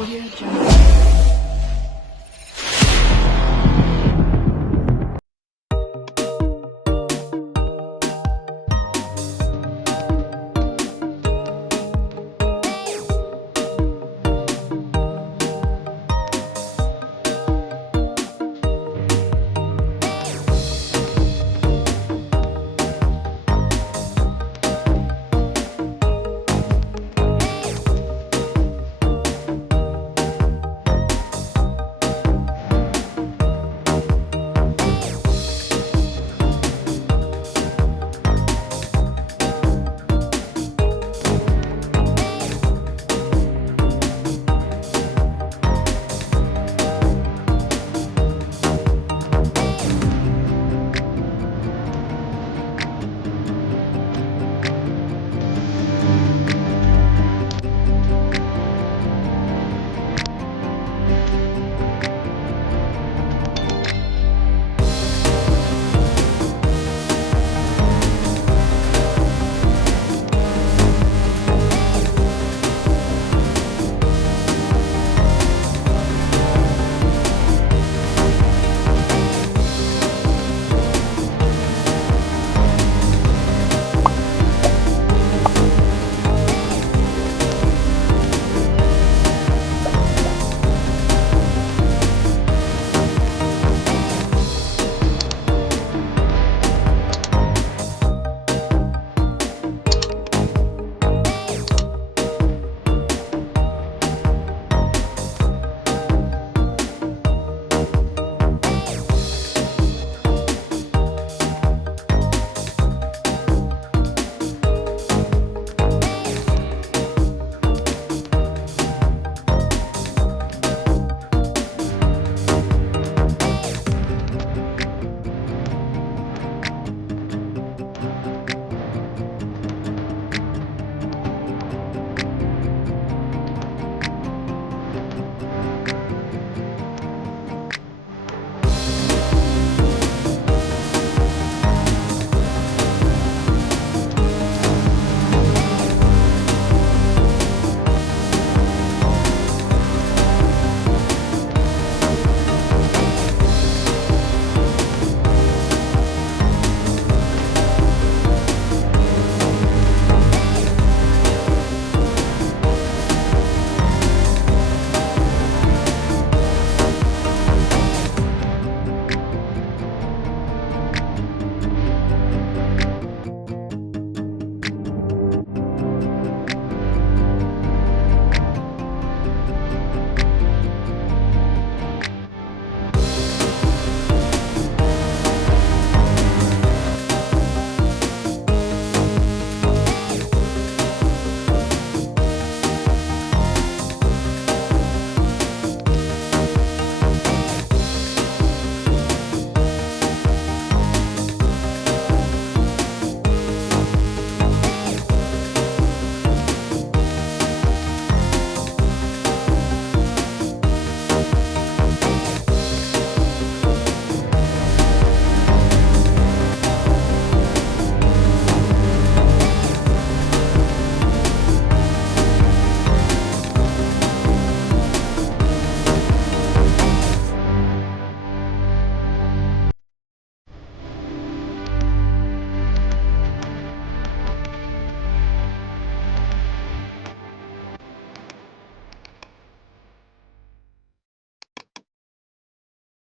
Audio Jungle.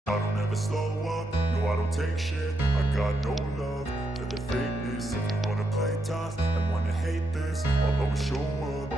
I don't ever slow up, no I don't take shit. I got no love for the fakeness. If you wanna play tough and wanna hate this, I'll always show up.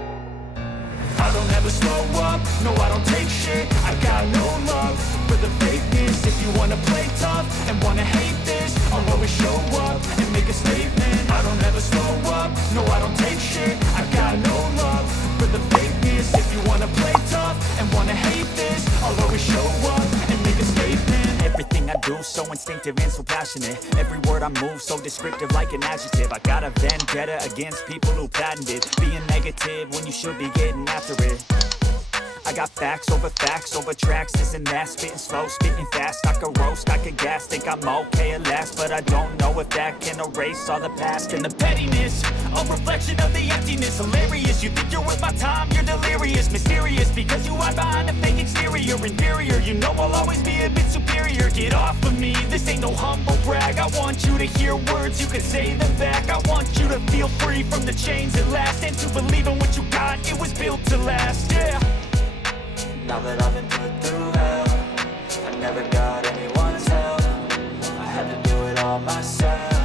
I don't ever slow up, no I don't take shit. I got no love for the fakeness. If you wanna play tough and wanna hate this, I'll always show up and make a statement. I don't ever slow up, no I don't take shit. I got no love for the fakeness. If you wanna play tough and wanna hate this, I'll always show up and make a statement. Everything I do so instinctive and so passionate. Every word I move so descriptive like an adjective. I got a vendetta against people who patented being negative when you should be getting after it. I got facts over tracks, this and that. Spitting slow, spitting fast, I could roast, I could gas. Think I'm okay at last, but I don't know if that can erase all the past. And the pettiness, a reflection of the emptiness. Hilarious, you think you're worth my time, you're delirious, mysterious, because you hide behind a fake exterior. Inferior, you know I'll always be a bit superior. Get off of me, this ain't no humble brag. I want you to hear words, you can say them back. I want you to feel free from the chains at last, and to believe in what you got, it was built to last, yeah. Now that I've been put through hell, I never got anyone's help. I had to do it all myself.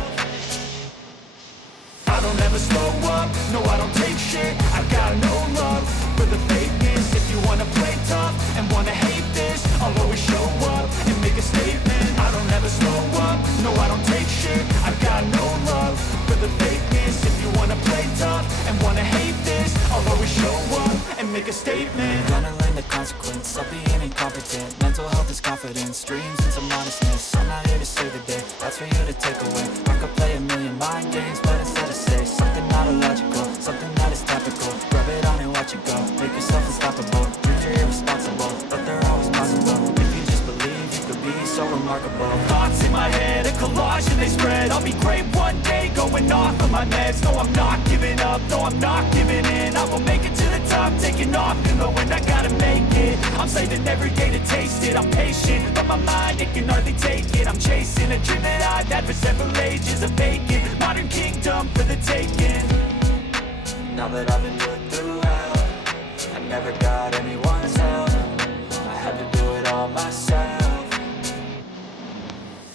I don't ever slow up, no I don't take shit. I got no love for the fakeness. If you wanna play tough and wanna hate this, I'll always show up and make a statement. I don't ever slow up, no I don't take shit. I got no love for the fakeness. If you wanna play tough and wanna hate this, I'll always show up and make a statement. Gonna learn the consequence of being incompetent. Mental health is confidence, dreams and some honestness. I'm not here to save the day, that's for you to take away. I could play a million mind games, but instead I say something not illogical, something that is topical. Rub it on and watch it go, make yourself unstoppable. Dreams are irresponsible, but they're always possible. If you just believe, you could be so remarkable. Thoughts in my head, a collage and they spread. I'll be great one day, going off of my meds. No, I'm not giving up, no, I'm not giving in. I will make it to the top, taking off in the wind. I gotta make it, I'm saving every day to taste it. I'm patient, but my mind, it can hardly take it. I'm chasing a dream that I've had for several ages. A vacant, modern kingdom for the taking. Now that I've been put through hell, I never got anyone's help. I had to do it all myself.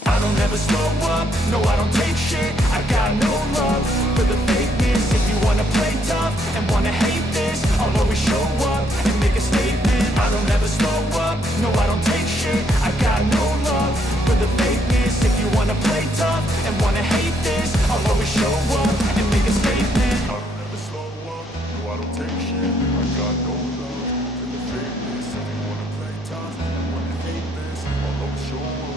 I don't ever slow up, no I don't take shit. I got no love for the fakeness. If you wanna play tough and wanna hate this, I'll always show up and make a statement. I don't ever slow up, no I don't take shit. I got no love for the fakeness. If you wanna play tough and wanna hate this, I'll always show up and make a statement. I don't ever slow up, no I don't take shit. I got no love for the fakeness. If you wanna play tough and wanna hate this, I'll always show up.